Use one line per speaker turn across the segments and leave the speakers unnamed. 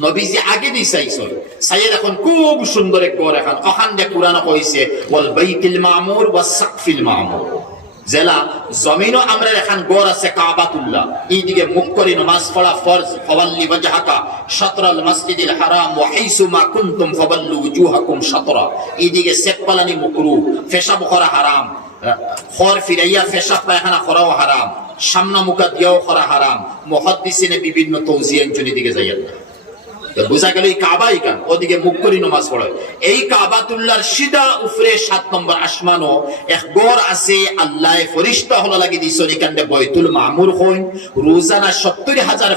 নবীজি আগে দি চাইছই চাইয়ের এখন খুব সুন্দর এক গড় এখন। অখান যে কোরআন কইছে, ওয়াল বাইতিল মামুর ওয়াস সাকফিল মামুর। জেলা জমিনও আমরা এখন গড় আছে কাবাতুল্লাহ। মুখ করে পড়া ফরজ। মসজিদিল হারাম মুকরু করা হারাম। খর ফিরাইয়া পায়খানা করাও হারাম। সামনা মুখা দিয়াও করা হারাম। বিভিন্ন তৌজিয়ান জনি দিকে যাইয়া বোঝা গেল এই কাবা ইকান ওদিকে মুখ করি নমাজ পড়ে। এই উপরে সাত নম্বর আসমানো এক আছে, আল্লাহ হলো লাগি এখানে বৈতুল মামুর হইন, রোজানা সত্তর হাজার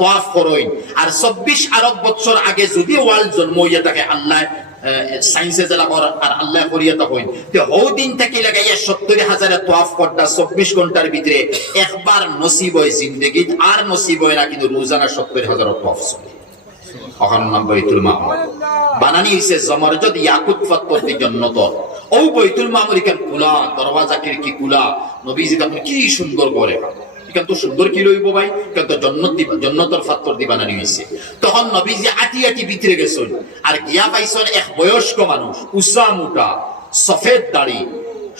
তোয়াফ করইন আর চব্বিশ আরব বছর আগে যদি ওয়ার্ল্ড জন্ম হইয়া থাকে, আল্লাহ সাইন্সে জেলা কর আর আল্লাহ করিয়া তো হইন। তো হৌ দিন থেকে লাগাইয়া সত্তর হাজারে তোয়াফ করটা চব্বিশ ঘণ্টার ভিতরে একবার নসিব হয় জিন্দগিত, আর নসিব হয় না কিন্তু রোজানা সত্তর হাজার তোয়াফ চলে। ওখানে নাম বৈতুল বানানি হইছে জমরজদ ইয়াকুত ফত্তরটি জন্নতর ও বৈতুল ইকান কুলা দরওয়াজা কুলা নবীজি তখন কি সুন্দর করে ইকান তো সুন্দর কি লইব ভাই? ইকান তো জন্নত দিবা জন্নতর দি বানানি হইছে। তখন নবীজি আটি আটি ভিতরে গেছেন। আর গিয়া পাইছেন এক বয়স্ক মানুষ উসা মোটা সফেদ দাড়ি,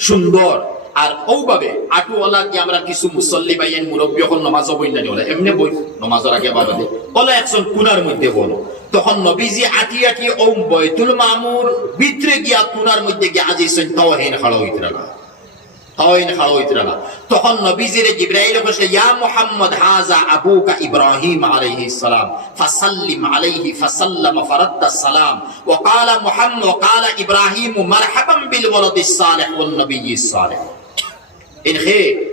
সুন্দর। আর ওভাবে আটুওয়ালা কি আমরা কিছু মুসল্লি বাইয়েন মুরব্বী এখন নমাজ বই না বলে এমনি বই, নমাজের আগে বাবাদে বলে। একজন কুনার মধ্যে বলো। তখন নবীজি আটি আটি ও বৈতুল মামুর ভিতরে গিয়া কুনার মধ্যে গিয়া আজিছেন তাও হেন খাড়া হইতে না। তাওইন খাড়া হইতে না। তখন নবীজির জিব্রাইল কইছে, ইয়া মুহাম্মদ হাযা আবুকা ইব্রাহিম আলাইহিস সালাম, ফাসাল্লিম আলাইহি ফাসাল্লাম ফারাদ্দা সালাম, ওয়া ক্বালা মুহাম্মদ, ওয়া ক্বালা ইব্রাহিম মারহাবান বিল ওয়ালাদিস সালিহ ওয়ান নবিয়্যিস সালিহ।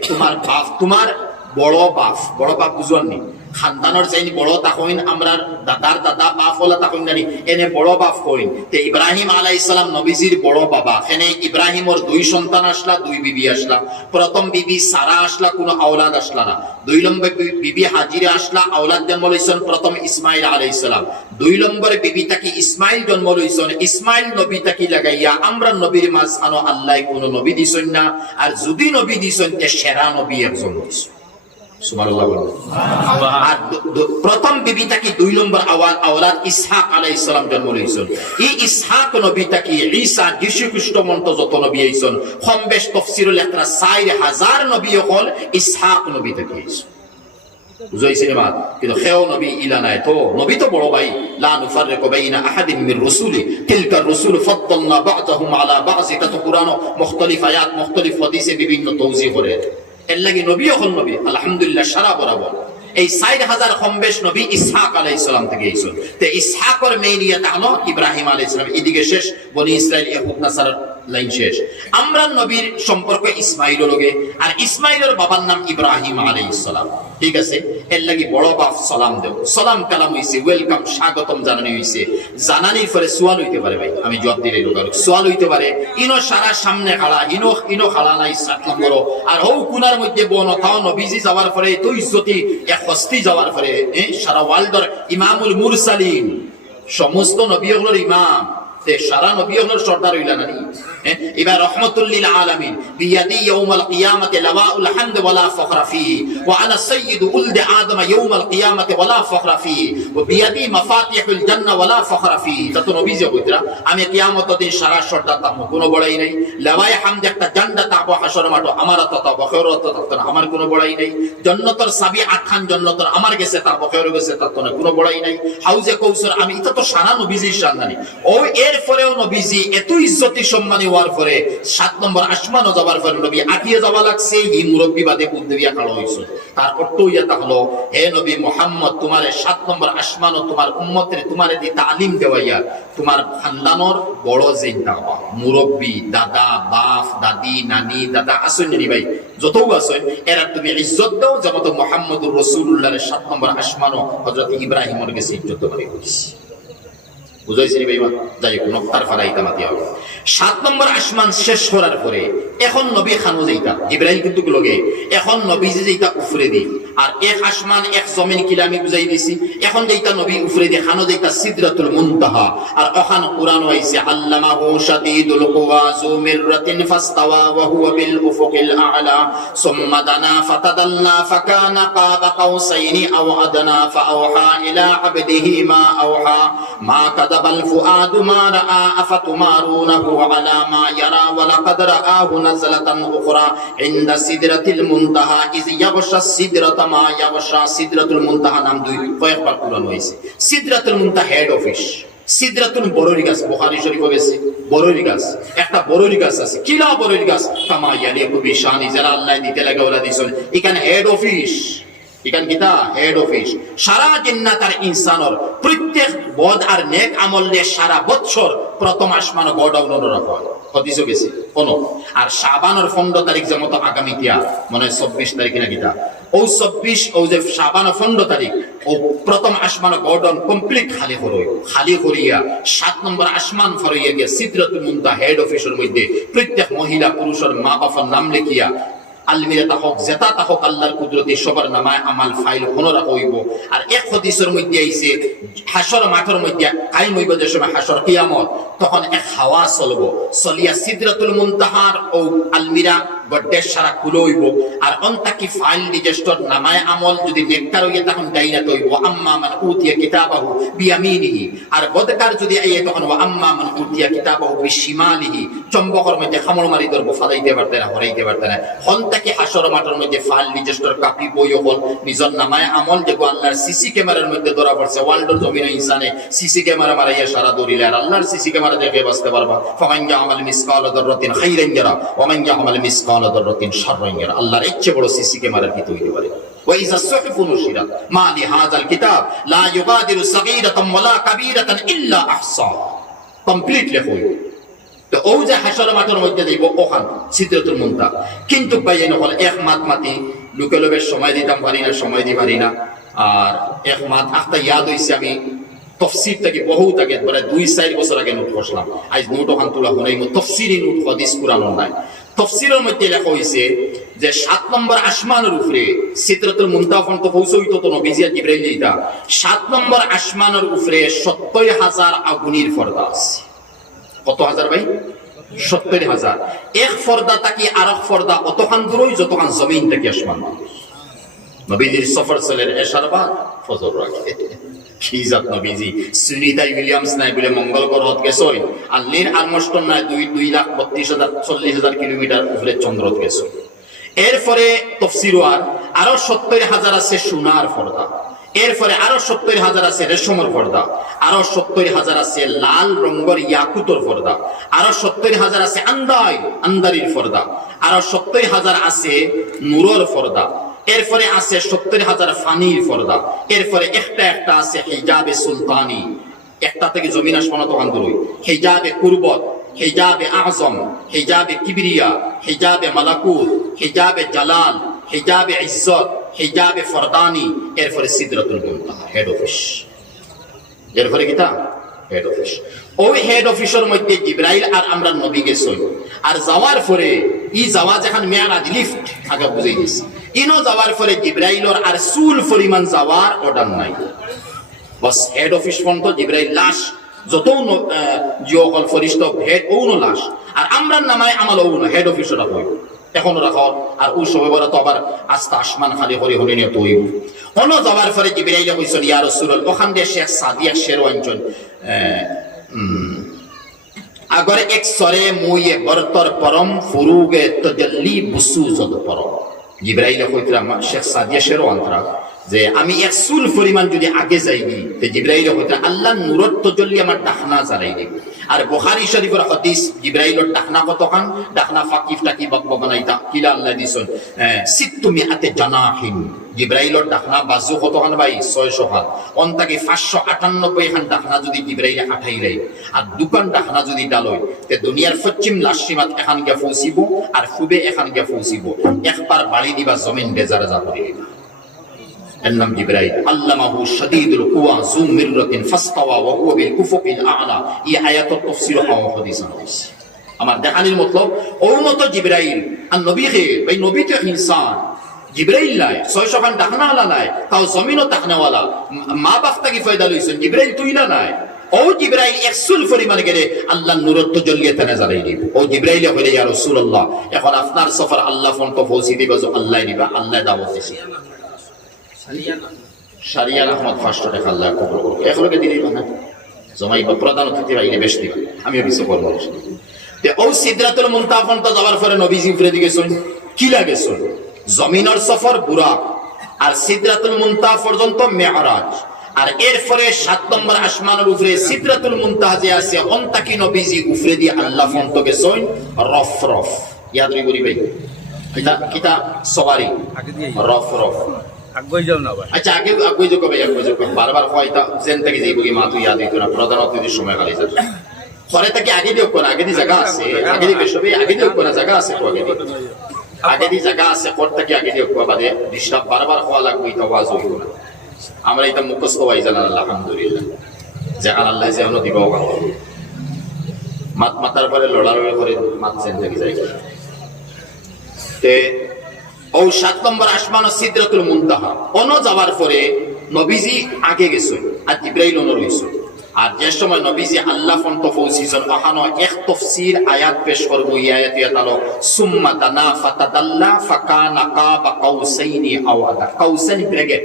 তোমার বাপ তোমার বড় বাপ বড় বাপ বুঝুয়াননি খানদানোর চাইনি বড় তাকইন আমরা দাদার দাদা বাপ হলা তাকইন জানি এনে বড় বাপ কইন তে ইব্রাহিম আলাইহিস সালাম নবীজির বড় বাবা। এনে ইব্রাহিমর দুই সন্তান আসলা দুই বিবি আসলা প্রথম বিবি সারা আসলা কোনো আওলাদ আসলা না। দুই নম্বর বিবি হাজিরা আসলা আওলাদ জন্ম লইছেন প্রথম ইসমাইল আলাইহিস সালাম। দুই নম্বর বিবি তাকি ইসমাইল জন্ম লইছেন ইসমাইল নবী তাকি লাগাইয়া আমরা নবীর মাঝখানো আল্লাহ কোনো নবী দিছেন না। আর যদি নবী দিছেন, তে সেরা নবী একজন দিছেন প্রথম বিবি দুই নম্বর আওয়াল আওলাদ ইসহাক আলাইহিস সালাম জন্ম লইছেন এই ইসহাক নবী ঈসা যীশু খ্রিস্ট মন্ত যত নবী আইছেন কমবেশ তাফসীরুল একরা 4000 নবী হল ইসহাক নবী তাকি আইছেন বুঝাইছে না কিন্তু খেও নবী ইলা নাই তো। নবী তো বড় ভাই। লা নুফাররিকু বাইনা আহাদিন মির রুসুলি। তিলকা রুসুল ফাদ্দালনা বা'দাহুম আলা বা'জ। এটা তো কুরআন মুখতালিফ আয়াত মুখতালিফ হাদিসে বিভিন্ন তাওজীহ করে। এর লাগি নবী হল নবী, আলহামদুলিল্লাহ সারা বরাবর। এই সাইড হাজার কমবেশ নবী ইসহাক আলাই ইসলাম থেকে আইছেন তে ইসহাকর মেয়ে তাহলো ইব্রাহিম আলাই ইসলাম এদিকে শেষ বনি ইসরায়েল ইহুদ নাসার লাইন শেষ। আমরা নবীর সম্পর্ক ইসমাইল লগে আর ইসমাইলের বাবার নাম ইব্রাহিম আলাইহিস সালাম। ঠিক আছে? এর লাগি বড় বাপ সালাম দেব। সালাম কালাম হইছে ওয়েলকাম স্বাগতম জানানি হইছে। জানানির পরে সোয়াল হইতে পারে ভাই আমি জবাব দিলে লোক সোয়াল হইতে পারে ইনো সারা সামনে খাড়া ইনো ইনো খাড়া নাই সাত নম্বর আর হৌ কুনার মধ্যে বন তাও নবীজি যাওয়ার পরে তো ইজ্জতি এক হস্তি যাওয়ার এ, সারা ওয়ার্ল্ডর ইমামুল মুরসালিম সমস্ত নবীগুলোর ইমাম নানি হ্যাঁ? তত নবী যে কোনো বড়াই নাই। মাঠো আমার তত তত বড়াই নাই। জন্নতর সাবি আটখান জন্নতর, আমার গেছে তার বখর গেছে তার তো না, কোনো বড়াই নাই। হাউজে কৌসর, আমি, এটা তো সারা নবীজির সান্দানি ও এর পরেও নবীজি এত ইজ্জতি সম্মানী হওয়ার পরে সাত নম্বর আসমানও যাবার নবী যাওয়া লাগছে ই মুরব্বী বাদে বুদ্ধি কালো হয়েছে। তার অর্থ হলো, হে নবী মোহাম্মদ, তোমার সাত নম্বর তোমার উম্মতের তোমার তালিম দেওয়াইয়া, তোমার খানদানোর বড় মুরব্বী, দাদা, বাপ, দাদি, নানি, দাদা আসেন ভাই, যতও আসেন, এরা তুমি ইজ্জত দাও যেমন মোহাম্মদুর রসুল্লাহর সাত নম্বর আসমানও হজরত ইব্রাহিমের কাছে ইজ্জত বাড়ি করিস বুঝাইছি নি যাই হোক নক্তার ফারাইতা মাতি হবে। সাত নম্বর আসমান শেষ করার পরে এখন নবী খানো যেইতা ইব্রাহিম কিন্তু লগে, এখন নবী যে যেইতা উফরে দি। আর এক আসমান, এক জমিন কিলা আমি বুঝাই দিছি, এখন যেইতা নবী উফরে দি, খানো যেইতা সিদরাতুল মুনতাহা। আর ওখান কোরআন হইছে আল্লামাহু শাদীদুল কুওয়া যু মিররাতিন ফাস্তাওয়া ওয়া হুয়া বিল উফুকিল আ'লা। সুম্মা দানা ফাতাদাল্লা ফাকানা কাবা কাউসাইনি আও আদনা ফাআওহা ইলা আবদিহি মা আওহা। মা কাদাবাল ফুআদু মা রাআ আফাতুমারুনাহু আলা মা ইয়ারা ওয়া লাকাদ রাআহু নাযলাতান উখরা ইনদা সিদরাতিল মুনতাহা ইয ইয়াগশা সিদরাতা মা ইয়াগশা সিদরাতুল মুনতাহা নাম দুই। কয়েকবার কোরআন হইছে। সিদরাতুল মুনতাহা হেড অফিস সিদরাতুল বড়রি গাছ। বুখারী শরীফ গেছে বড়রি গাছ। একটা বড়রি গাছ আছে। কিলা বড়রি গাছ? কামা ইয়ালিকু বিশানি যারা আল্লাহ দিতে লাগে ওরা দিছেন এখানে হেড অফিস কিতা? হেড অফিস সারা জিন্নাত আর ইনসানর প্রত্যেক বদ আর নেক আমল সারা প্রথম আসমান গোডাউন রাখা আর পনেরো তারিখ যে মতো আগামী তিয়া মানে চব্বিশ তারিখ না কিতা? ও চব্বিশ, ও যে পনেরো তারিখ, ও প্রথম আসমান গোডাউন কমপ্লিট খালি করই খালি সাত নম্বর আসমান ফরাইয়া গিয়া সিদ্রতুল মুন্তা হেড অফিসের মধ্যে প্রত্যেক মহিলা, পুরুষের মা বাবার নাম লিখিয়া আলমিরা তাহক জেতা তাহক আল্লাহর কুদরতে সবার নামায় আমাল ফাইল পুনরা হইব। আর এক হদিসের মধ্যে আইছে হাসর মাঠের মধ্যে কাইম হইব যে সময় হাসর কিয়ামত, তখন এক হাওয়া চলব। চলিয়া সিদ্রাতুল মুনতাহার ও আলমিরা গড্ডের সারা খুলে হইব আর অন্তাকি ফাইল ডিজেস্টর নামায় আমল যদি তখন আম্মা মান উতিয়া কিতাবাহু বিয়ামিনিহি, আর বদকার যদি তখন ও আম্মা মান উতিয়া কিতাবাহু বিশিমালিহি, চম্বকর মধ্যে খামড় মারি ধরবো ফাদাইতে পারতে না, হরাইতে পারতে না। হন্তাকি হাসর মাঠের মধ্যে ফাইল ডিজেস্টর কাপি বই হল, নিজের নামায় আমল যেগো আল্লাহর সিসি ক্যামেরার মধ্যে ধরা পড়ছে। ইনসানে সিসি ক্যামেরা মারাইয়া সারা দৌড়িলে আর আল্লাহর সিসি ক্যামেরা দেখে বাঁচতে পারবা। মিসকাল মিসকাল কিন্তু সময় দিতাম পারি না, সময় দি পারি না। আর এক মাত আখতা ইয়াদ হয়েছে আমি। তফসির থেকে বহু তাকে দুই চার বছর আগে নোট করছিলাম। আজ নোট ওখান তোলা হনাইব তফসিরই নোট হদিস পুরানো নাই। তফসিরের মধ্যে লেখা হয়েছে যে সাত নম্বর আসমানের উপরে সিদ্রতুল মুন্তাফন তো পৌঁছইতো তো নবীজিয়া জিব্রাইল যেটা সাত নম্বর আসমানের উপরে সত্তর হাজার আগুনির ফর্দা আছে। কত হাজার ভাই? সত্তর হাজার। এক ফর্দা তাকি আর এক ফর্দা অতখান দূরই, যতখান জমিন থেকে আসমান নবীজির সফর চলের এশার বা ফজর রাখে। নাই দুই দুই লাখ চল্লিশ উপরে চন্দ্রত এরপরে আরও সত্তর হাজার আছে সোনার ফর্দা এরপরে আরও সত্তর হাজার আছে রেশমের পর্দা। আরও সত্তর হাজার আছে লাল রঙের ইয়াকুতর পর্দা। আরও সত্তর হাজার আছে আন্দাই আন্দারির পর্দা। আরও সত্তর হাজার আছে নূরর পর্দা। এরপরে আছে সত্তর হাজার ফানির পর্দা। এরপরে একটা একটা আছে হিজাবে সুলতানি। একটা থেকে জমিন আসমানা তখন দূরই হিজাবে কুরবত, হিজাবে আজম, হিজাবে কিবরিয়া, হিজাবে মালাকুত, হিজাবে জালাল, হিজাবে ইজ্জত, হিজাবে ফরদানি, এরপরে সিদরাতুল মুনতাহা হেড অফিস এরপরে কিতা হেড অফিস ওই হেড অফিসের মধ্যে জিব্রাইল আর আমরা নবী গেছই আর যাওয়ার পরে ই যাওয়া যখন মেয়ারাজ লিফট আগে বুঝাই দিছি ইনো যাওয়ার পরে জিব্রাইলর আর সুল পরিমাণ যাওয়ার অর্ডার নাই। বাস হেড অফিস পর্যন্ত লাশ, যত জিওকল ফরিস্ত হেড ওনো লাশ, আর আমরা নামায় ওনো হেড অফিসে হইব এখনও রাখা, আর ও সবে বড় তো আবার আস্তা আসমান খালি হরি হরি নিয়ে অন্য যাওয়ার পরে জিব্রাইল কইছেন ইয়া রাসূলুল্লাহ, ওখান দিয়ে শেখ সাদিয়া শেরওয়ানজন আগর এক সরে মুয়ে বরতর পরম, ফুরুগে তজল্লি বুসুজত পরম। জিব্রাইল কইতরা শেখ সাদিয়া শেরওয়ানতরা যে আমি এক সুল পরিমাণ যদি আগে যাইনি তে জিব্রাইল হইতে আল্লাহ নূরত চললি আমার ডাকনা জ্বালাই আর বুখারী শরীফের হাদিস, জিব্রাইলের ডাকনা কতখান? ডাকনা ফাকিফ টাকি বাক্য বানাইতা কিলা আল্লাহ দিছন? সিত্তুমি আতে জানাহিন। জিব্রাইলের ডাকনা বাজু কতখান ভাই? ছয়শো খান। অন্তাকে পাঁচশো আটান্নব্বই খান ডাকনা যদি জিব্রাইলে আঠাইলে আর দোকান ডাকনা যদি ডালয়, তে দুনিয়ার পশ্চিম লাসিমাত এখান গিয়া পৌঁছিব আর ফুবে এখান গিয়া পৌঁছিব একবার বাড়ি দিবা জমিন বেজার যা করে দিবা এর নাম জিব্রাইল আল্লামাহু শাদীদুল কুওয়া যু মিররাতিন ফাসতাওয়া ওয়া হুয়া বিল উফুকিল আ'লা। এই আয়াতের তাফসীর হাওয়া হাদিস আমার দেখানির মতলব ওর জিব্রাইল, আর নবী হে ভাই নবী তো ইনসান। জিব্রাইল নাই, ছয়শো খান ডাকনা আলা নাই, তাও জমিনও ডাকনাওয়ালা। মা বাপ তাকে ফয়দা লইছেন, জিব্রাইল তুইলা নাই। ও জিব্রাইল একসুল পরিমাণে গেলে আল্লাহ নূরত্ব জ্বলিয়ে তেনে জ্বালাই দিব। ও জিব্রাইল হইলে, ইয়া রাসূলুল্লাহ, এখন আপনার সফর আল্লাহ ফোন তো পৌঁছে দিবে আল্লাহ নিবা, আল্লাহ দাওয়াত দিছে। সারিয়ান আহমদ। ফার্স্ট টাকা আল্লাহ কবুল করুক। এগুলোকে দিলেই না জমাই বা প্রধান অতিথি বাইরে বেশ দিবা। আমিও করব তে ও যাওয়ার পরে নবীজি উপরে দিকে শুন কি লাগে শুন জমিনের সফর বুরা আর সিদ্রাতুল মুনতাহা পর্যন্ত মেহরাজ আর এরপরে সাত নম্বর আসমানের উপরে সিদ্রাতুল মুনতাহা যে আছে অন্তাকি নবীজি উপরে দিয়ে আল্লাহ ফন্তকে শুন রফ রফ। ইয়াদ করি ভাই কিতা কিতা রফ রফ।
আগুয়াই যাও না
আচ্ছা আগে আগে যোগ ভাই আগে যোগ বারবার হয়তো জেন থেকে যাইব কি মাতু ইয়াদ হইতো না। আমরা মুখস্থ মাত জেন থেকে যাই তে ও সাত নম্বর আসমান সিদ্রাতুল মুনতাহা। অন যাওয়ার পরে নবীজি আগে গেছে আর জিব্রাইল অন রইছে আর যে সময় নবীজি আল্লাহ ফন্ত এক তফসির আয়াত পেশ করব, এই আয়াত ইয়াতালো সুম্মা দানা ফাতাদাল্লা ফাকানা কাবা কাউসাইনি আও আদা কাউসাইন ব্র্যাকেট।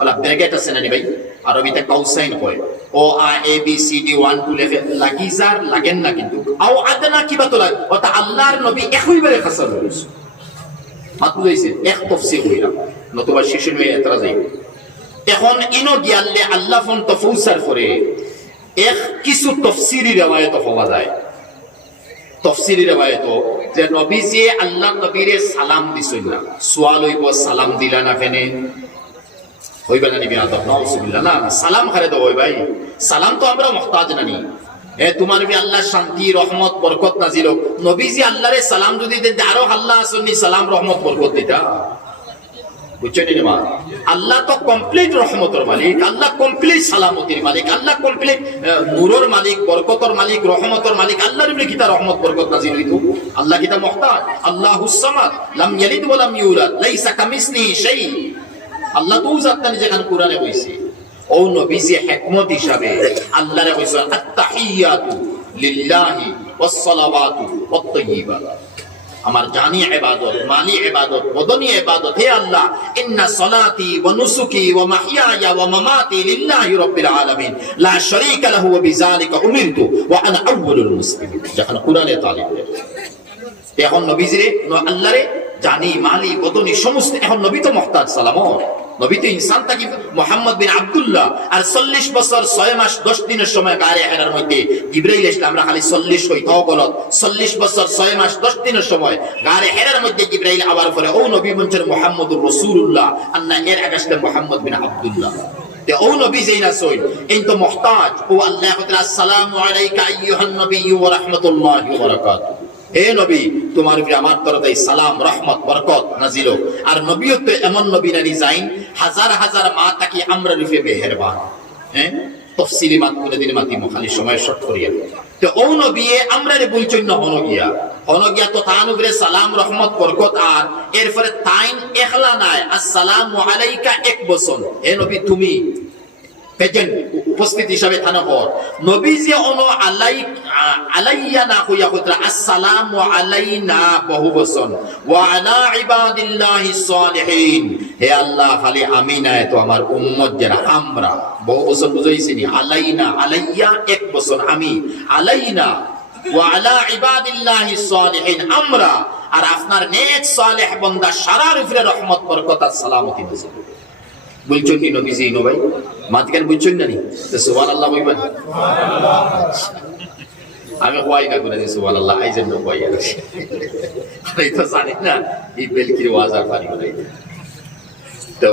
ওলা ব্র্যাকেট আছে না ভাই? আরবিতে কাউসাইন হয়। ও, আ, A, B, C, D, one, two লেখে, লাগি যার, লাগেন না কিন্তু। আও, আদনা কিবা তো লাগে আল্লাহর নবী একইবারে খাসার রয়েছে নতুবা শিশু হয়ে এতরা যাইবে এখন ইনো গিয়াল্লে আল্লাহ ফোন তফৌসার পরে এক কিছু তফসিরি রেওয়ায়ত পাওয়া যায়। তফসিরি রেওয়ায়ত, যে নবী যে আল্লাহ নবীরে সালাম দিছিল না। সোয়াল হইব, সালাম দিলা না কেনে? হইবে না নিবি না সালাম খারে দাও ভাই? সালাম তো আমরা মহতাজ নানি। এ তোমার বি আল্লাহ শান্তি, রহমত, বরকত নবীজি সালাম যদি আরও আল্লাহ সালাম, রহমত, বরকত দিতা। আল্লাহ তো কমপ্লিট রহমতের মালিক, আল্লাহ কমপ্লিট সালামতির মালিক, আল্লাহ কমপ্লিট নূরের মালিক, বরকতর মালিক মালিক, আল্লাহর কিতা রহমত, বরকত হইতো? আল্লাহ কিতা মুহতাজ? আল্লাহুস সামাদ, লাম ইয়ালিদ ওয়া লাম ইউলাদ, লাইসা কামিসলিহি শাই আল্লাহ তো যেখানে কোরআনে ও নবীজি হিকমত হিসাবে আমার জানি ইবাদত মালি ইবাদত বদনি ইবাদত, হে আল্লাহ, ইন্না সলাতি ওয়া নুসুকি ওয়া মাহইয়ায়া ওয়া মামাতি লিল্লাহি রাব্বিল আলামিন। লা শারীকা লাহু ওয়া বিযালিকা উমিরতু ওয়া আনা আউয়ালুল মুসলিমিন। যখন কোরআনে দেয়, এখন নবীজিরে, আল্লাহরে জানি মালি বদনি সমস্ত, এখন নবী তো মহতাজ সালামত নবী তো ইনসান থাকি মোহাম্মদ বিন আব্দুল্লাহ আর চল্লিশ বছর ছয় মাস দশ দিনের সময় গাড়ি হেরার মধ্যে জিব্রাইল ইসলাম আমরা খালি চল্লিশ হই তাও গলত চল্লিশ বছর ছয় মাস দশ দিনের সময় গাড়ি হেরার মধ্যে জিব্রাইল আবার পরে ও নবী বলছেন মোহাম্মদুর রসুল্লাহ আন্না এর আসলেন মোহাম্মদ বিন আব্দুল্লাহ। মহতাজ। ও আল্লাহ আসসালামু আলাইকা আইয়ুহান নবী ওয়া রাহমাতুল্লাহি ওয়া হে নবী, তোমার উপরে আমার তরফে সালাম, রহমত, বরকত আর নবীও তো এমন নবী নারী যাইন, হাজার হাজার মা তাকে আমরা রূপে মেহেরবান। হ্যাঁ? তফসিলি মাত করে দিন মাতিমো খালি সময় শর্ট করিয়া। তো ও নবী আমরা রে বলছেন না হনগিয়া হনগিয়া তো তান উপরে সালাম, রহমত, বরকত, আর এরপরে তাইন একলা নাই। আসসালামু আলাইকা, এক বছর হে নবী, তুমি প্রেজেন্ট উপস্থিত হিসাবে থানা হর নবীজি অন আলাই, আলাইয়া না আলাইনা বহু বসন ওয়া আলা হে আল্লাহ, খালি আমি না আমার উম্মত আমরা। বহু বুঝাইছি নি, আলাইনা, আলাইয়া এক বছর আমি। আলাইনা, ওয়া আলা আমরা। আর আপনার নেক সালেহ বান্দা রহমত, বরকত আর সালামতি বলছেন নি নবীজি নো ভাই? মাতকেন বুঝছেন না নি? তো সুবহানাল্লাহ বইবেন আমি হওয়াই না করে দিই সুবহানাল্লাহ আই যেন হওয়াই আছে আমি তো জানি না এই বেলকির ওয়াজ আর পারি বলে। তো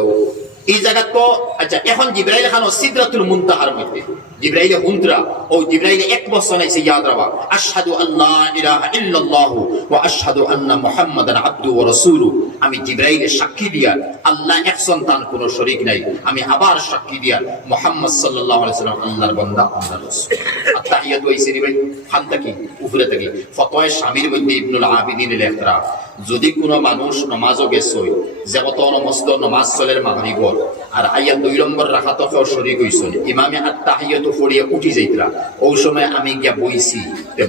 এই জায়গা তো আচ্ছা এখন জিব্রাইল খান সিদরাতুল মুনতাহার মধ্যে। জিব্রাইল হুন্দ্রা ও জিব্রাইল এক বছর নাইছে ইয়াদ আশহাদু আল্লাহ ইলাহা ইল্লাল্লাহ ওয়া আশহাদু আন্না মুহাম্মাদান আবদু ওয়া রাসূলু আমি জিব্রাইলের সাক্ষী দিয়া আল্লাহ এক সন্তান শরীক নাই। আমি আবার সাক্ষী দিয়া মুহাম্মদ সাল্লাল্লাহু আলাইহি সাল্লাম আল্লাহর বান্দা, আল্লাহর রাসূল। আত্তাহিয়াতু ফতোয়া স্বামীর মধ্যে ইবনুল আবিদিন লেখরা, যদি কোনো মানুষ নমাজও গেছই যেমত নমস্ত নমাজ চলের মাগরিবর আর আইয়া দুই নম্বর রাখা তো কেউ শরীক হইছন ইমামে আত্তাহিয়াতু পড়িয়া উঠি যাইতরা। ওই সময় আমি গিয়া বইছি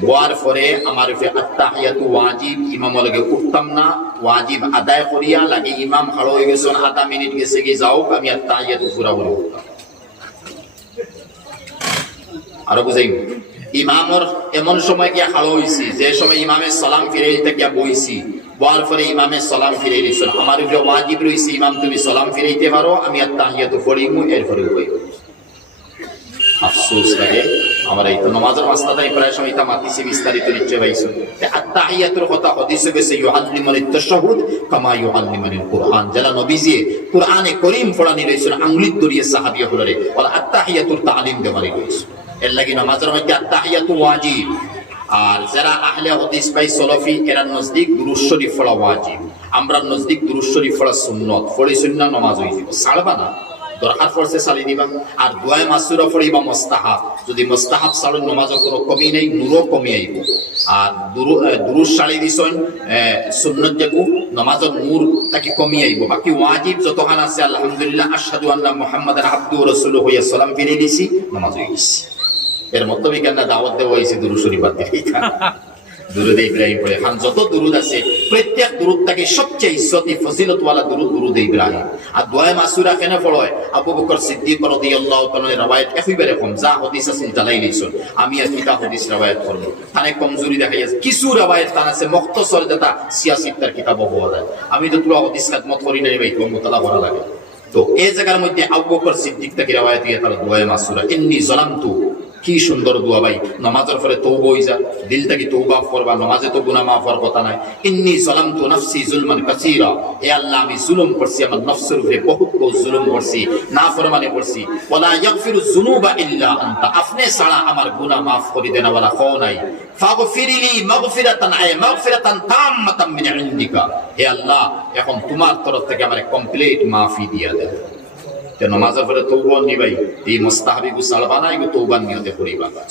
বয়ার পরে আমার ওয়াজিব ইমাম লগে উঠতাম না, ওয়াজিব আদায় করিয়া লাগে, ইমাম হয়ে আধা মিনিট গেছে কি যাও আমি বলে উঠতাম আরও ইমামর এমন সময় গিয়া খাড়ো হইছি যে সময় ইমামের সালাম ফিরে দিতে গিয়া বইছি। বলার পরে ইমামের সালাম ফিরে দিয়েছেন আমার উপরে ওয়াজিব রইছে ইমাম তুমি সালাম ফিরাইতে পারো আমি আর তাহিয়াতু পড়িমু এরপরে উপায় আফসোস লাগে। আমার এই তো নমাজের মাস্তাদাই প্রায় সময় তা মাতিছি বিস্তারিত নিশ্চয় পাইছো। আত্তাহিয়াতুর কথা হদিসে গেছে ইউআল্লিমুনি তাশাহুদ কামা ইউআল্লিমুনি কুরআন। যারা নবীজি কুরআনে করিম পড়ানি রইছেন আঙ্গুলিত দরিয়ে সাহাবিয়া হলরে ওলা আত্তাহিয়াতুর তালিম দেওয়ারি রইছে এর লাগি নমাজের মধ্যে আত্তাহিয়াতু ওয়াজিব। আর যারা আহলে হদিস পাই সলফি, এরা নজদিক দুরুদ শরীফ পড়া ওয়াজিব। আমরা নজদিক দুরুদ শরীফ পড়া সুন্নত। পড়ি সুন্নাহ নমাজ হই দিব ছাড়বা না। দরকার পড়ছে চালি দিবা আর দোয়াই মাসুরা পড়িবা মোস্তাহাব। যদি মোস্তাহাব চালু নমাজ কোনো কমি নেই নুরও কমি আইব আর দুরু দুরুদ চালি দিছন সুন্নত যাব নমাজত নূর তাকে কমি আইব বাকি ওয়াজিব যতখান আছে, আলহামদুলিল্লাহ, আশহাদু আল্লাহ মুহাম্মাদান আবদু ওয়া রাসূলুহু হইয়া সালাম ফিরে দিছি, নমাজ হয়ে গেছে। এর মধ্যে কেন দাওয়াত দেওয়া হয়েছে দুরু শরীফ দুরুদ ইব্রাহিম পড়ে। খান যত দুরুদ আছে, প্রত্যেক দুরুদ তাকে সবচেয়ে ইজ্জতি ফজিলত ওয়ালা দুরুদ দুরুদ ইব্রাহিম। আর দোয়া মাসুরা কেন পড়য়? আবু বকর সিদ্দিক রাদিয়াল্লাহু তাআলা রওয়ায়াত একেবারে কম। যা হাদিস আছে জানাই লইছন আমি আর কিতাব হাদিস রওয়ায়াত করব? তানে কমজুরি দেখাই আছে কিছু রওয়ায়াত তান আছে মুখতসর যেটা সিয়াসিত তার কিতাব হওয়া যায়। আমি তো পুরো হাদিস খাদমত করি নাই ভাই, তোমার মোতালা করা লাগে। তো এই জায়গার মধ্যে আবু বকর সিদ্দিক তাকে রওয়ায়াত দিয়ে তার দোয়া মাসুরা। ইন্নী জালামতু কি সুন্দর দোয়া ভাই। নমাজের পরে তৌব হই যা। দিল থেকে তৌবা করবা? নমাজে তো গুনাহ মাফ কথা নাই। ইন্নি যালামতু নাফসি যুলমান কাসীরা। এ আল্লাহ, আমি জুলুম করছি, আমার নফসের উপরে বহুত বহুত জুলুম করছি না ফরমানি করছি। ওয়ালা ইয়াগফিরু যুনুবা ইল্লা আনতা। আপনি ছাড়া আমার গুনাহ মাফ করে দেনা ওয়ালা কও নাই। ফাগফিরলি মাগফিরাতান, আয় মাগফিরাতান তাম্মাতাম মিন ইনদিকা। হে আল্লাহ, এখন তোমার তরফ থেকে আমার কমপ্লিট মাফি দিয়া দেন। তে নমাজের পরে নিবাই, এই মুস্তাহাবি গু সালবা না এগু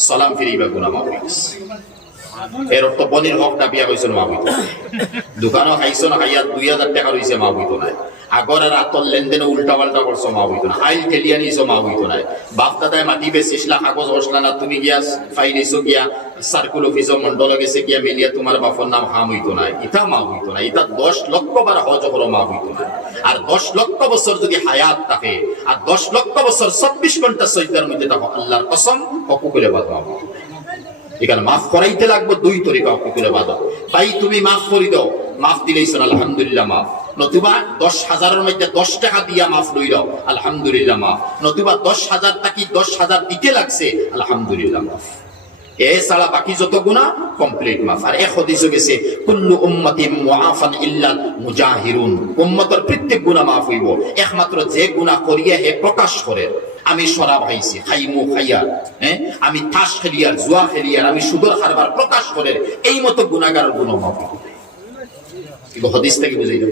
সালাম ফিরিবা মাফ এর অর্থ হক হইছে মা দোকানও না, খাইয়া দুই হাজার টাকা রইছে মা নাই আগর আর আতর লেনদেন উল্টা পাল্টা করছ মা হইতো না আইল ঠেলিয়া নিছো মা হইতো নাই বাপ দাদায় মাটি কাগজ বসলা না, তুমি গিয়া ফাই গিয়া, সার্কুল অফিস মন্ডল গেছে গিয়া মিলিয়া তোমার বাপর নাম হাম হইতো নাই। ইটা মা হইতো না ইটা দশ লক্ষ বার হজ করো মা হইতো না আর দশ লক্ষ বছর যদি হায়াত থাকে, আর দশ লক্ষ বছর চব্বিশ ঘণ্টা সৈদার মধ্যে থাকো, আল্লাহর কসম অপু করে বাদ মা হইতো না। এখানে মাফ করাইতে লাগবে, দুই তরিকা অকুকুলে বাদ ভাই, তুমি মাফ করি দাও, মাফ দিলেই আলহামদুলিল্লাহ মাফ। নতুবা দশ হাজারের মধ্যে দশ টাকা দিয়া মাফ লই দাও, আলহামদুলিল্লাহ মাফ। নতুবা দশ হাজার টাকি দশ হাজার দিতে লাগছে, আলহামদুলিল্লাহ মাফ। এ ছাড়া বাকি যত গুণা কমপ্লিট মাফ। আর এক হদিস গেছে, কুল্লু উম্মতি মুআফান ইল্লাল মুজাহিরুন। উম্মতের প্রত্যেক গুনাহ মাফ হইব। একমাত্র যে গুনাহ করিয়া হে প্রকাশ করে। আমি সরাব খাইছি, খাইমু, খাইয়া হ্যাঁ? আমি তাস খেলিয়ার জুয়া খেলিয়ার আমি সুদর হারবার প্রকাশ করে, এই মতো গুণাগারের গুণ মাফ হইব। হদিস থেকে বুঝাই দেব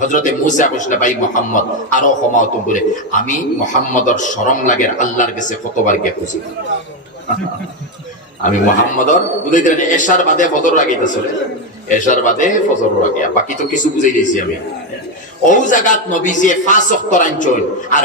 হজরতে মুসা কইছিল ভাই মোহাম্মদ আরও ক্ষমাও তো বলে আমি মোহাম্মদর শরম লাগে, আল্লাহর কাছে কতবার গিয়ে খুশি? আমি মোহাম্মদর বুঝাইতে পারি এশার বাদে ফজর রাগিতেছিল এশার বাদে ফজর রাখিয়া বাকি তো কিছু বুঝাই দিয়েছি আমি। ও জাগাত নবীজিয়ে ফাঁস অক্তরাঞ্চল আর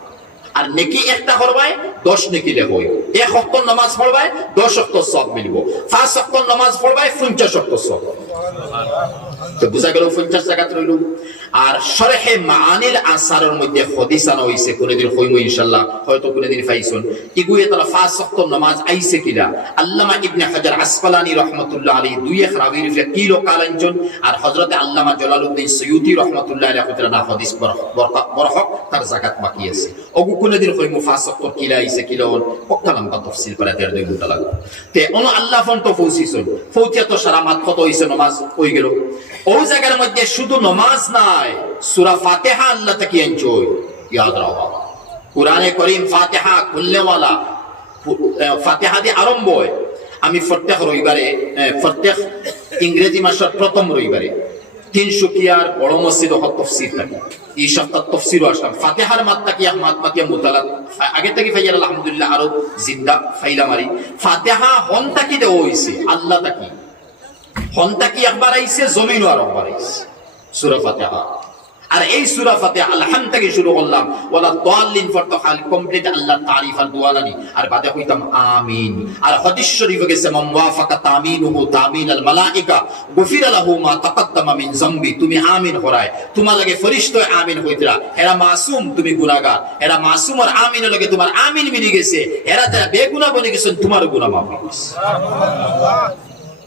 আর নেকি একটা করবাই দশ নেকি লেখ এক অক্টর নমাজ পড়বাই দশ সপ্তর সব মিলব। পাঁচ অক্টর নামাজ পড়বাই পঞ্চাশ সপ্তর সব। তো বুঝা গেল আছে। ওগু কোনদিন হইম ফাঁস কিলা আইছে কিলো পক্কা লম্বা তফসিল করে, দেড় দুই ঘণ্টা লাগবে। তে অন আল্লাহ ফোন নামাজ হই গেল। ও জায়গার মধ্যে শুধু নমাজ নাই, সুরা ফাতেহা আল্লাহ তাকে এনজয় ইয়াদ রাখো কোরআনে করিম ফাতেহা খুলনেওয়ালা ফাতেহা দিয়ে আরম্ভ হয়। আমি প্রত্যেক রবিবারে প্রত্যেক ইংরেজি মাসের প্রথম রবিবারে তিনশুকিয়ার বড় মসজিদ হত তফসির থাকে। এই সপ্তাহ তফসিরও আসলাম। ফাতেহার মাত তাকিয়া মাত মাতিয়া মুতালাত। আগে থেকে ফাইয়ার আলহামদুলিল্লাহ, আরও জিন্দা ফাইলা মারি। ফাতেহা হন তাকি দেওয়া হইছে? আল্লাহ তাকি কি একবার জমিনও আর একবার সূরা ফাতিহা। আর এই সূরা ফাতিহা আলহাম থেকে শুরু করলাম। ওয়ালা কমপ্লিট, আল্লাহ তারিফ আর বাদে কইতাম আমিন। আর হাদিস শরীফে গেছে, মান তামিন আল মালাইকা, গুফিরা লাহু মা তাকাদ্দামা মিন যামবি। তুমি আমিন হরায়। তোমার লাগে আমিন হইতরা। এরা মাসুম, তুমি গুনাহগার। এরা মাসুম আর আমিন লাগে তোমার আমিন মিলি গেছে। এরা যারা বেগুনাহ বনে গেছেন তোমার গুনাহ মাফ হয়ে গেছে।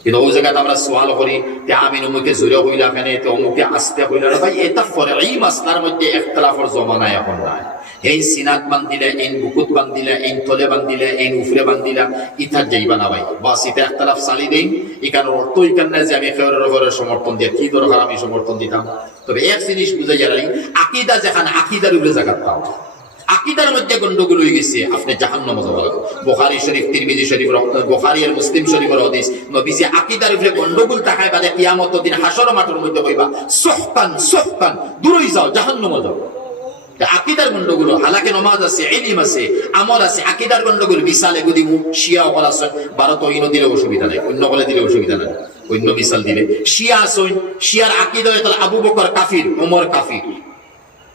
কিন্তু ওই জায়গাতে আমরা সোয়াল করি আমি অমুকে জোরে হইলা কেন তো অমুকে আসতে হইলা না ভাই, এটা ফরঈ মাসলার মধ্যে ইখতিলাফের জমানা এখন নাই। এই সিনাত বান্দিলে এই বুকুত বান্দিলে এই তলে বান্দিলে এই উফরে বান্দিলা ইথার যাইবা না ভাই। বাস ইতা ইখতিলাফ চালি দেই। ইকান অর্থ ইকান না যে আমি খেয়রের ঘরে সমর্থন দিয়ে কি দরকার আমি সমর্থন দিতাম? তবে এক জিনিস বুঝাই যারাই আকিদা যেখানে, আকিদার উপরে জায়গা পাও। আকিদার মধ্যে গন্ডগোল হয়ে গেছে। আপনি জাহান্নামে লাগবে বুখারী শরীফ, তিরমিজি শরীফ বুখারী আর মুসলিম শরীফের হাদিস। নবীজি আকিদার উপরে গন্ডগোল থাকায় বাদে কিয়ামত দিন হাসর মাঠের মধ্যে কইবা সুহকান সুহকান, দূরই যাও, জাহান্নামে যাও। আকিদার গন্ডগোল হালাকে নমাজ আছে, ইলম আছে, আমল আছে। আকিদার গন্ডগোল বিশাল এগো দিমু শিয়া অকল আছে ভারত ইনো দিলে অসুবিধা নাই, অন্য বলে দিলে অসুবিধা নাই। অন্য বিশাল দিলে। শিয়া আসইন শিয়ার আকিদা তাহলে আবু বকর কাফির, ওমর কাফির।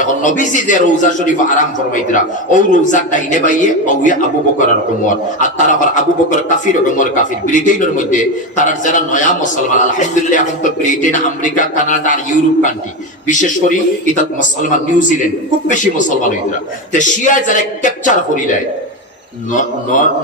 এখন নবীজি যে রোজা শরীফ আরাম ফরমাইতরা ও রোজা ডাইনে বাইয়ে বাউয়ে আবু বকর আর ওমর আর তার আবার আবু বকর কাফির ওমর কাফির ব্রিটেনের মধ্যে তারা যারা নয়া মুসলমান, আলহামদুলিল্লাহ এখন তো ব্রিটেন, আমেরিকা, কানাডা আর ইউরোপ কান্ট্রি বিশেষ করে ইতাত মুসলমান নিউজিল্যান্ড খুব বেশি মুসলমান হইতরা। তে শিয়া যারা ক্যাপচার করি দেয়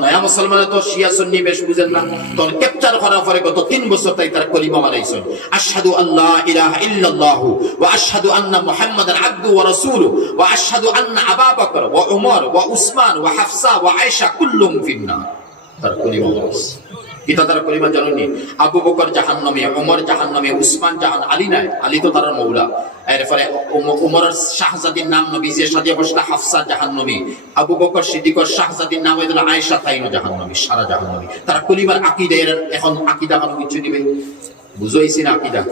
নয়া মুসলমানে তো শিয়া সুন্নি বেশ বুঝেন না। তো ক্যাপচার করার পরে গত তিন বছর তাই তার কলিমা বানাইছেন। আশহাদু আল্লাহ ইলাহা ইল্লাল্লাহ ওয়া আশহাদু আন্না মুহাম্মাদান আবদু ওয়া রাসূলু ওয়া আশহাদু আন্না আবা বকর ওয়া উমর ওয়া উসমান ওয়া হাফসা ওয়া আয়েশা কুল্লুম ফিন্নার। তার কলিমা বানাইছে। এটা তারা কলিমা জানেনি আবু বকর জাহান নামে ওমর জাহান্নামে, উসমান জাহান, আলী নাই। আলী তো তারা মৌলা। এরপরে ওমর শাহজাদির নাম নবী, যে সাথে বসলা হাফসা জাহান্নামী। আবু বকর সিদ্দিকর শাহজাদির নাম আয়েশা তাইনো নবী সারা জাহান্নামী। তারা কলিমার আকিদা এখন আকিদা মানে বুঝছে দিবে? বুঝাইছি না আকীদা।